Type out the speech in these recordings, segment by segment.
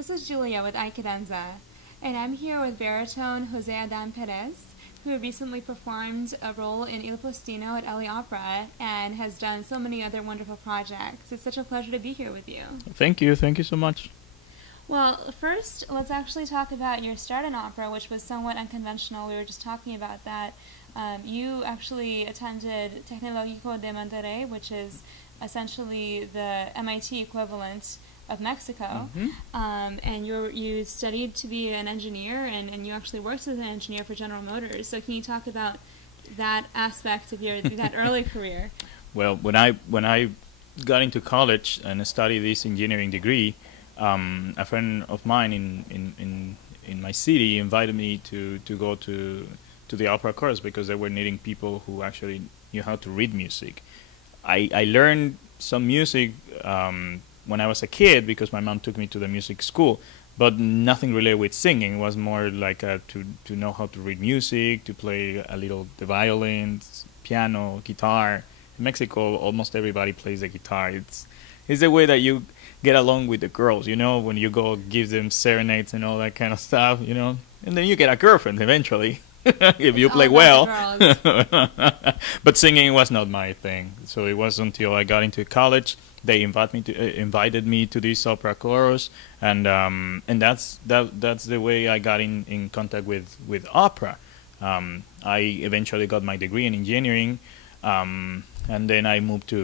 This is Julia with iCadenza, and I'm here with baritone José Adán Pérez, who recently performed a role in Il Postino at LA Opera and has done so many other wonderful projects. It's such a pleasure to be here with you. Thank you so much. Well, first, let's actually talk about your start in opera, which was somewhat unconventional. We were just talking about that. You actually attended Tecnológico de Monterrey, which is essentially the MIT equivalent of Mexico, and you studied to be an engineer, and you actually worked as an engineer for General Motors. So can you talk about that aspect of that early career? Well, when I got into college and studied this engineering degree, a friend of mine in my city invited me to go to the opera course because they were needing people who actually knew how to read music. I learned some music when I was a kid because my mom took me to the music school, but nothing related with singing. It was more like to know how to read music, to play a little the violin, piano, guitar. In Mexico, almost everybody plays the guitar. It's the way that you get along with the girls, you know, when you go give them serenades and all that kind of stuff, you know, and then you get a girlfriend eventually. If you play well. But singing was not my thing. So it was until I got into college they invited me to this opera chorus, and that's the way I got in contact with opera. I eventually got my degree in engineering, and then I moved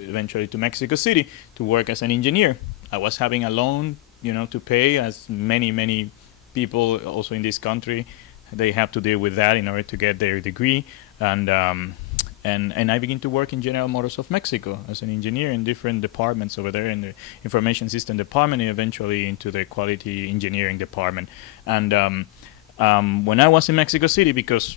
eventually to Mexico City to work as an engineer. I was having a loan, you know, to pay, as many people also in this country. They have to deal with that in order to get their degree, and I began to work in General Motors of Mexico as an engineer in different departments over there, in the information system department, and eventually into the quality engineering department. And when I was in Mexico City, because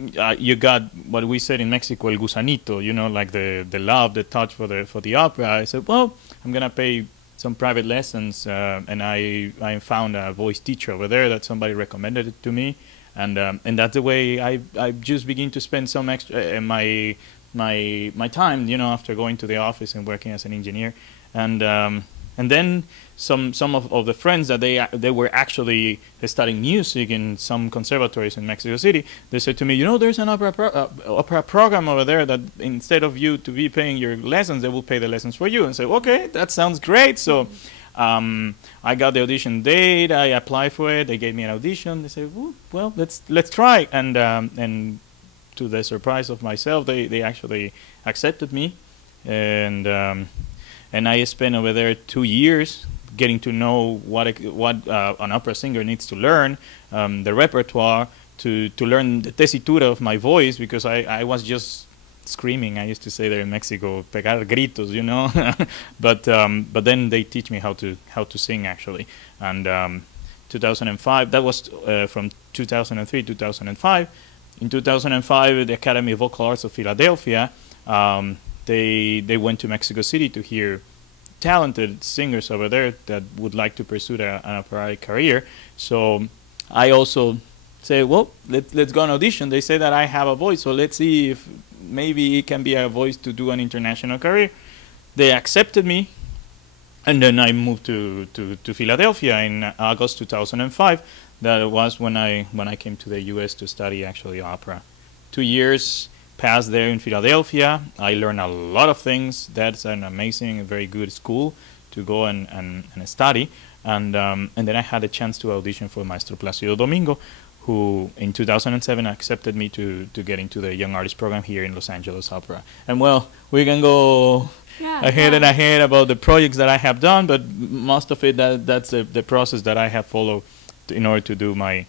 you got what we said in Mexico, el gusanito, you know, like the love, the touch for the opera. I said, well, I'm gonna pay some private lessons, and I found a voice teacher over there that somebody recommended it to me. And that's the way I just begin to spend some extra my time, you know, after going to the office and working as an engineer, and then some of the friends that they were actually studying music in some conservatories in Mexico City. They said to me, you know, there's an opera program over there that instead of you to be paying your lessons, they will pay the lessons for you. And say, okay, that sounds great. So. I got the audition date. I applied for it. They gave me an audition. They said, "Well, let's try." And to the surprise of myself, they actually accepted me, and I spent over there 2 years getting to know what an opera singer needs to learn, the repertoire, to learn the tesitura of my voice, because I was just screaming. I used to say there in Mexico, pegar gritos, you know. but then they teach me how to sing actually. And 2005, that was from 2003 to 2005. In 2005, the Academy of Vocal Arts of Philadelphia, they went to Mexico City to hear talented singers over there that would like to pursue an operatic career. So I also say, well, let's go on audition. They say that I have a voice, so let's see if maybe it can be a voice to do an international career. They accepted me, and then I moved to Philadelphia in August 2005. That was when I came to the U.S. to study actually opera. 2 years passed there in Philadelphia. I learned a lot of things. That's an amazing, very good school to go and study. And then I had a chance to audition for Maestro Placido Domingo, who in 2007 accepted me to get into the Young Artist program here in Los Angeles Opera. And well, we can go ahead and ahead about the projects that I have done, but most of it, that's the process that I have followed in order to do my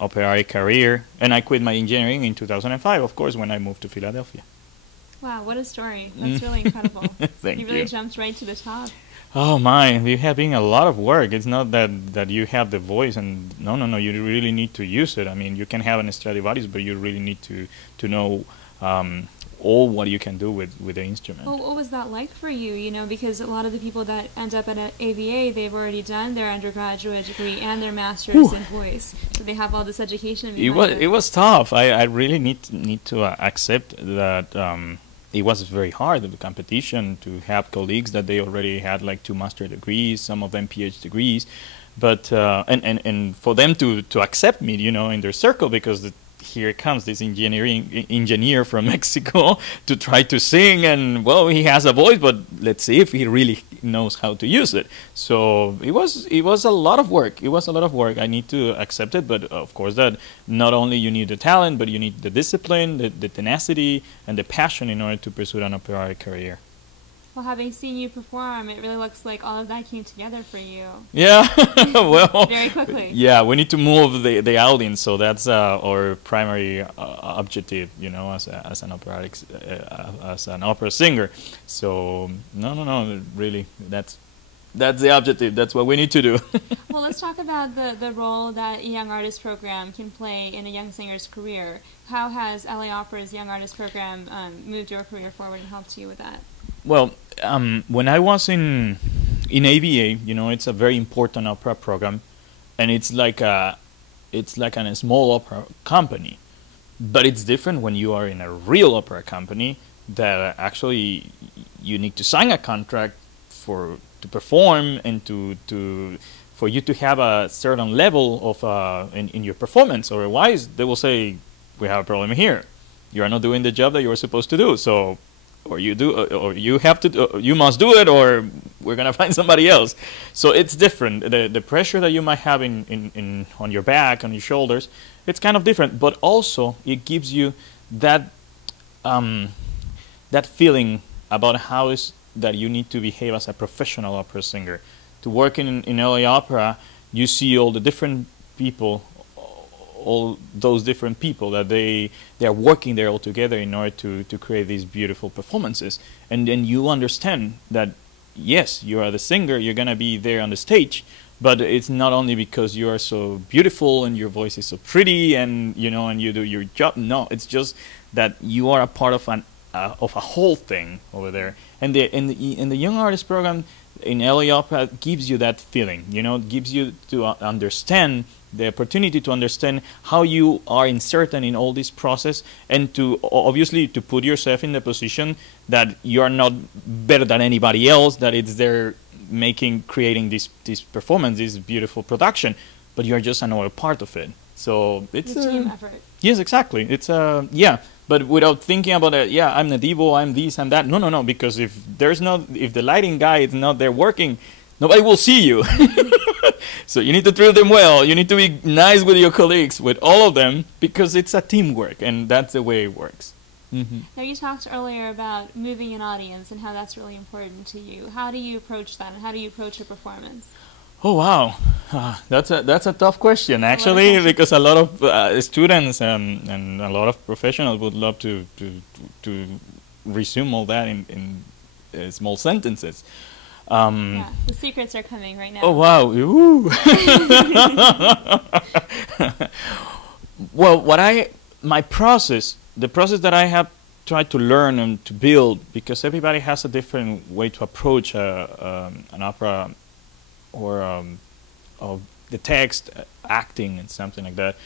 operatic career. And I quit my engineering in 2005, of course, when I moved to Philadelphia. Wow, what a story. That's really incredible. Thank you. You really jumped right to the top. Oh my, you have been a lot of work. It's not that you have the voice, and no, you really need to use it. I mean, you can have an Stradivarius, but you really need to know all what you can do with the instrument. Well, what was that like for you? You know, because a lot of the people that end up at an AVA, they've already done their undergraduate degree and their master's in voice, so they have all this education. It was tough. I really need to accept that it was very hard, the competition, to have colleagues that they already had like 2 master degrees, some of them PhD degrees, but and for them to accept me, you know, in their circle, because here comes this engineer from Mexico to try to sing, and well, he has a voice, but let's see if he really knows how to use it. So it was a lot of work. It was a lot of work. I need to accept it, but of course that not only you need the talent, but you need the discipline, the tenacity, and the passion in order to pursue an operatic career. Well, having seen you perform, it really looks like all of that came together for you. Yeah, well, very quickly. Yeah, we need to move the audience, so that's our primary objective, you know, as an operatic, as an opera singer. So no, really, that's the objective. That's what we need to do. Well, let's talk about the role that a Young Artist Program can play in a young singer's career. How has LA Opera's Young Artist Program moved your career forward and helped you with that? Well, when I was in ABA, you know, it's a very important opera program, and it's like a small opera company, but it's different when you are in a real opera company that actually you need to sign a contract to perform and for you to have a certain level of in your performance. Otherwise, they will say, we have a problem here. You are not doing the job that you are supposed to do. So. Or you do, or you have to, you must do it, or we're gonna find somebody else. So it's different. The pressure that you might have on your back, on your shoulders, it's kind of different. But also, it gives you that that feeling about how is that you need to behave as a professional opera singer. To work in LA Opera, you see all the different people. All those different people that they are working there all together in order to create these beautiful performances, and then you understand that yes, you are the singer, you're gonna be there on the stage, but it's not only because you are so beautiful and your voice is so pretty and you know and you do your job. No, it's just that you are a part of a whole thing over there. And the Young Artist Program in LA Opera gives you that feeling. You know, it gives you to understand. The opportunity to understand how you are inserted in all this process, and to obviously to put yourself in the position that you are not better than anybody else, that it's there creating this performance, this beautiful production, but you are just another part of it. So it's a team effort. Yes, exactly. It's but without thinking about it. Yeah, I'm the divo, I'm this, I'm that. No, because if the lighting guy is not there working, nobody will see you. So you need to treat them well. You need to be nice with your colleagues, with all of them, because it's a teamwork, and that's the way it works. Mm-hmm. Now, you talked earlier about moving an audience and how that's really important to you. How do you approach that, and how do you approach a performance? Oh wow, that's a tough question actually, because a lot of students and a lot of professionals would love to resume all that in small sentences. Yeah, the secrets are coming right now. Oh wow! Ooh. Well, the process that I have tried to learn and to build, because everybody has a different way to approach an opera or the text, acting, and something like that.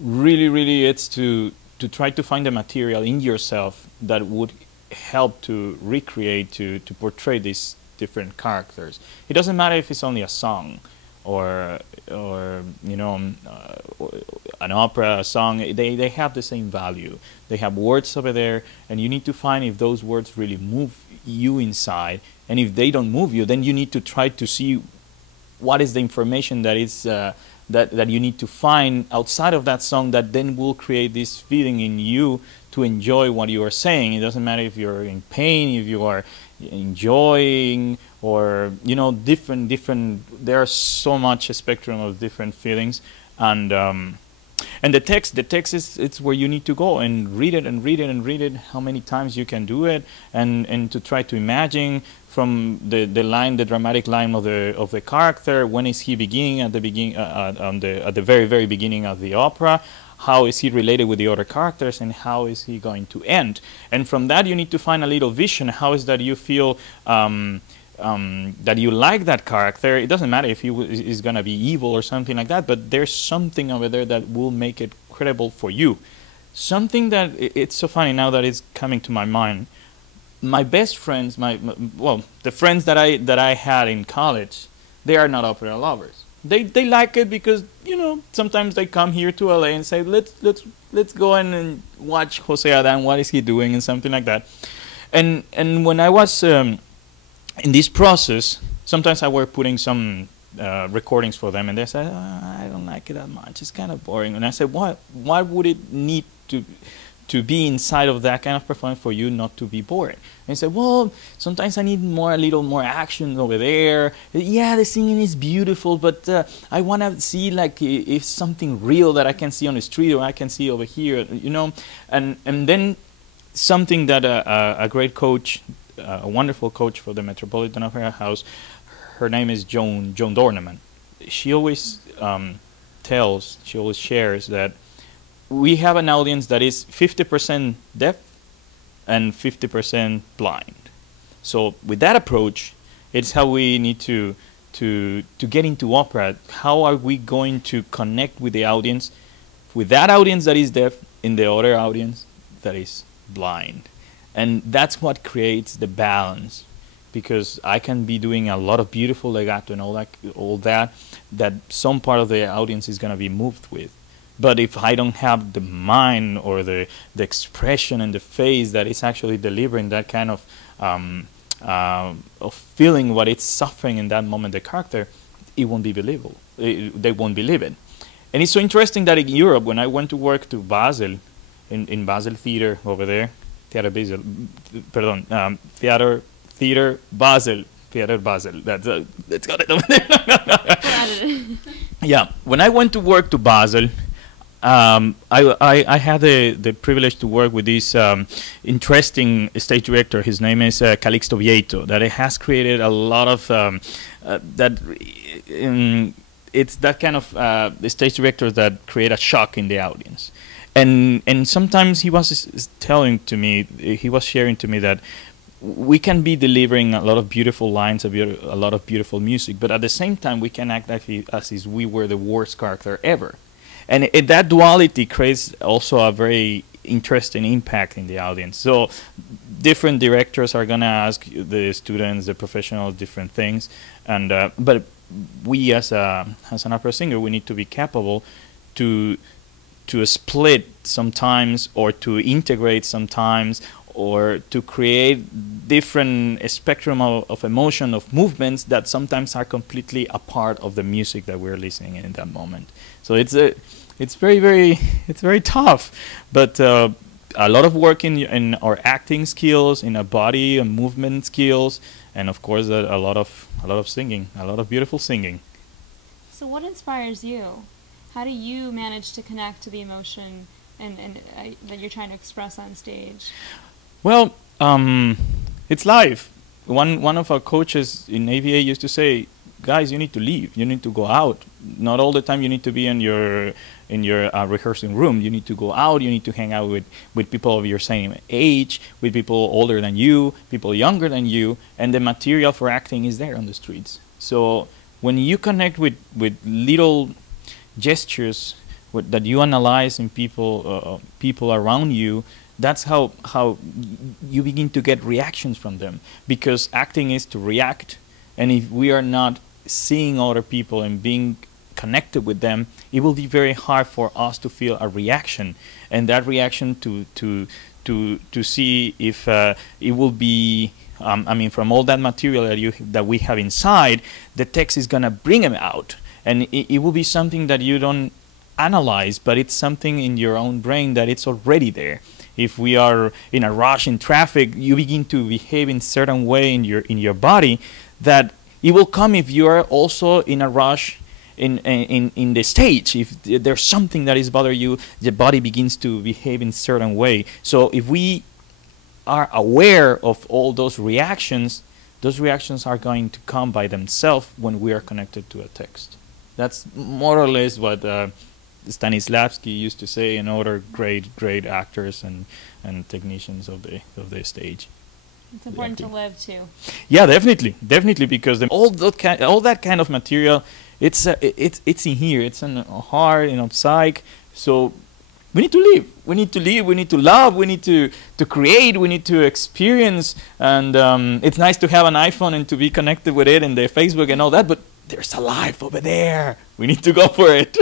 Really, it's to try to find a material in yourself that would help to recreate, to portray these different characters. It doesn't matter if it's only a song or you know an opera, a song. They have the same value. They have words over there, and you need to find if those words really move you inside. And if they don't move you, then you need to try to see what is the information that is that you need to find outside of that song that then will create this feeling in you to enjoy what you are saying. It doesn't matter if you're in pain, if you are enjoying, or you know, different. There are so much a spectrum of different feelings, and the text is it's where you need to go and read it. How many times you can do it, and to try to imagine from the dramatic line of the character. When is he beginning at the very beginning of the opera? How is he related with the other characters, and how is he going to end? And from that, you need to find a little vision. How is that you feel that you like that character? It doesn't matter if he is going to be evil or something like that, but there's something over there that will make it credible for you. Something that, it's so funny now that it's coming to my mind. my best friends, well, the friends that I had in college, they are not opera lovers. They like it because, you know, sometimes they come here to LA and say, let's go in and watch José Adán, what is he doing, and something like that. And when I was in this process, sometimes I were putting some recordings for them, and they said, I don't like it that much, it's kind of boring. And I said, why would it need to be inside of that kind of performance for you not to be bored? And he said, well, sometimes I need a little more action over there. Yeah, the singing is beautiful, but I want to see like if something real that I can see on the street or I can see over here, you know. And then something that a great coach, a wonderful coach for the Metropolitan Opera House, her name is Joan Dorneman. She always she always shares that we have an audience that is 50% deaf and 50% blind. So with that approach, it's how we need to get into opera. How are we going to connect with the audience, with that audience that is deaf, in the other audience that is blind? And that's what creates the balance, because I can be doing a lot of beautiful legato and all that some part of the audience is going to be moved with. But if I don't have the mind or the expression and the face that is actually delivering that kind of feeling what it's suffering in that moment, the character, it won't be believable. They won't believe it. And it's so interesting that in Europe, when I went to work to Basel, in Basel Theater over there, Theater Basel, Theater Basel. Let's got it over there. Yeah, when I went to work to Basel, I had the privilege to work with this interesting stage director. His name is Calixto Vieito, that it has created a lot of it's that kind of stage directors that create a shock in the audience. And sometimes he was sharing to me that we can be delivering a lot of beautiful lines, a lot of beautiful music, but at the same time we can act as if we were the worst character ever. And that duality creates also a very interesting impact in the audience. So different directors are going to ask the students, the professionals, different things. And but we as an opera singer, we need to be capable to split sometimes, or to integrate sometimes, or to create different spectrum of emotion, of movements that sometimes are completely a part of the music that we're listening in that moment. So it's very tough, but a lot of work in our acting skills, in our body and movement skills, and of course a lot of singing, a lot of beautiful singing. So what inspires you? How do you manage to connect to the emotion and that you're trying to express on stage? Well, it's live. One of our coaches in AVA used to say, guys, you need to leave. You need to go out. Not all the time you need to be in your rehearsing room. You need to go out. You need to hang out with people of your same age, with people older than you, people younger than you, and the material for acting is there on the streets. So when you connect with little gestures that you analyze in people around you, that's how you begin to get reactions from them, because acting is to react. And if we are not seeing other people and being connected with them, it will be very hard for us to feel a reaction, and that reaction to see if it will be from all that material that we have inside, the text is gonna bring them out, and it will be something that you don't analyze, but it's something in your own brain that it's already there. If we are in a rush in traffic, you begin to behave in certain way in your body that it will come if you are also in a rush in the stage. If there's something that is bothering you, the body begins to behave in certain way. So if we are aware of all those reactions are going to come by themselves when we are connected to a text. That's more or less what Stanislavski used to say, and other great actors and technicians of the stage. It's important to live too. Yeah, definitely, because all that kind of material, it's in here. It's in our heart, in our psyche. So we need to live. We need to live. We need to love. We need to create. We need to experience. And it's nice to have an iPhone and to be connected with it and the Facebook and all that. But there's a life over there. We need to go for it.